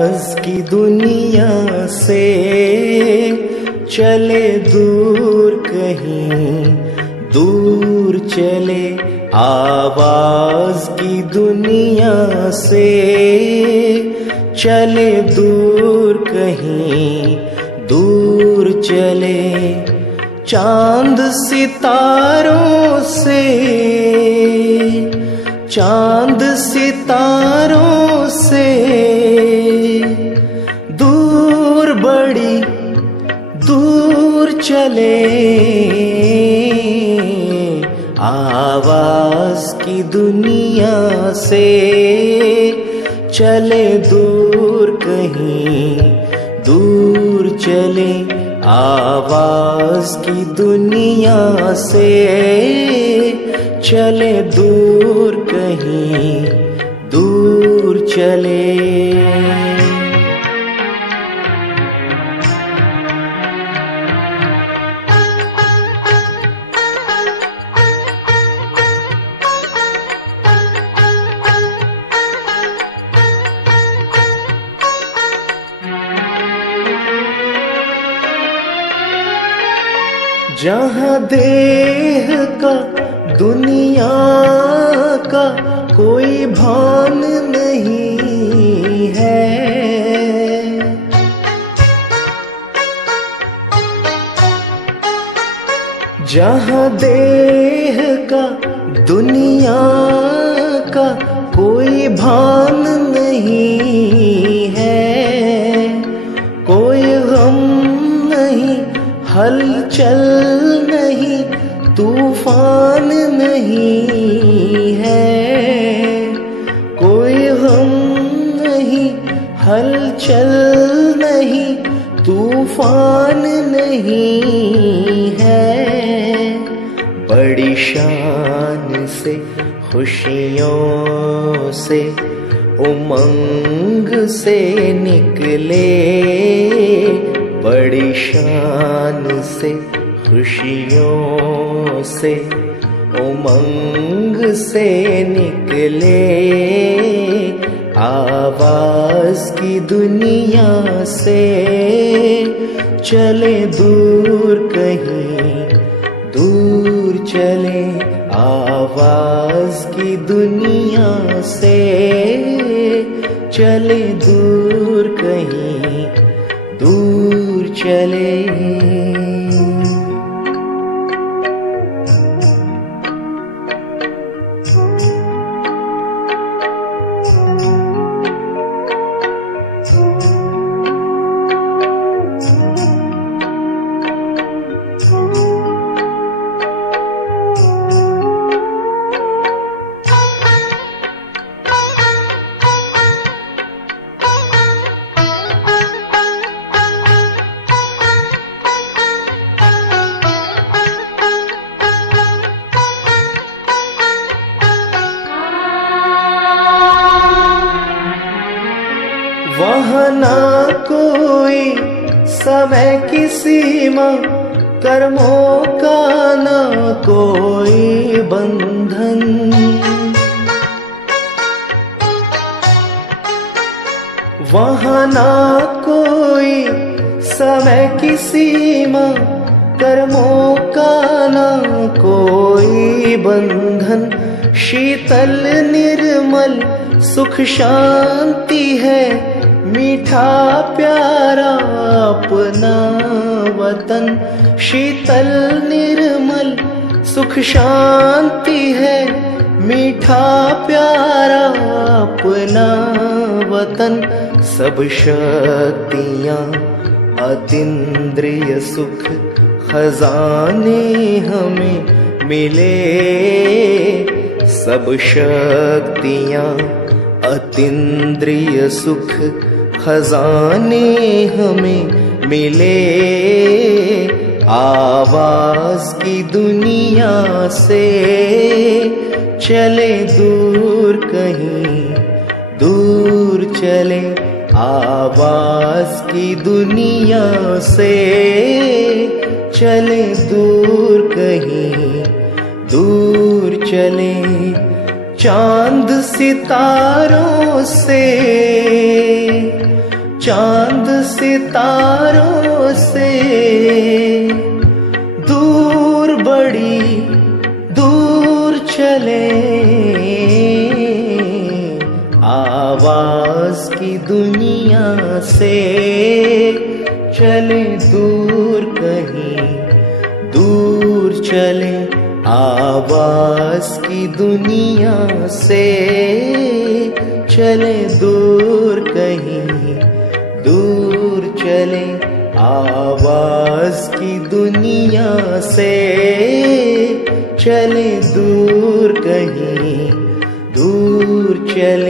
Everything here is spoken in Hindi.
आवाज की दुनिया से चले दूर कहीं दूर चले। आवाज की दुनिया से चले दूर कहीं दूर चले। चांद सितारों से चांद सितारों से दूर बड़ी दूर चले। आवाज की दुनिया से चले दूर कहीं दूर चले। आवाज की दुनिया से चले दूर कहीं दूर चले। जहाँ देह का दुनिया का कोई भान नहीं है, जहाँ देह का दुनिया का कोई भान नहीं है, कोई गम नहीं हलचल नहीं तूफान नहीं है, कोई गम नहीं हलचल नहीं तूफान नहीं है। बड़ी शान से खुशियों से उमंग से निकले, बड़ी शान से खुशियों से उमंग से निकले। आवाज की दुनिया से चले दूर कहीं दूर चले। आवाज की दुनिया से चले दूर कहीं दूर चले। वहाँ ना कोई समय की सीमा, कर्मों का ना कोई बंधन, वहाँ ना कोई समय की सीमा, कर्मों का ना कोई बंधन। शीतल निर्मल सुख शांति है, मीठा प्यारा अपना वतन। शीतल निर्मल सुख शांति है, मीठा प्यारा अपना वतन। सब शक्तियाँ अतीन्द्रिय सुख खजाने हमें मिले, सब शक्तियाँ अतीन्द्रिय सुख खजाने हमें मिले। आवाज की दुनिया से चले दूर कहीं दूर चले। आवाज की दुनिया से चले दूर कहीं दूर चले। चांद सितारों से चांद सितारों से दूर, बड़ी दूर चले, आवाज की दुनिया से चले दूर, कहीं दूर चले, आवाज की दुनिया से चले दूर, कहीं दूर चले, आवाज की दुनिया से चले दूर, कहीं दूर चले।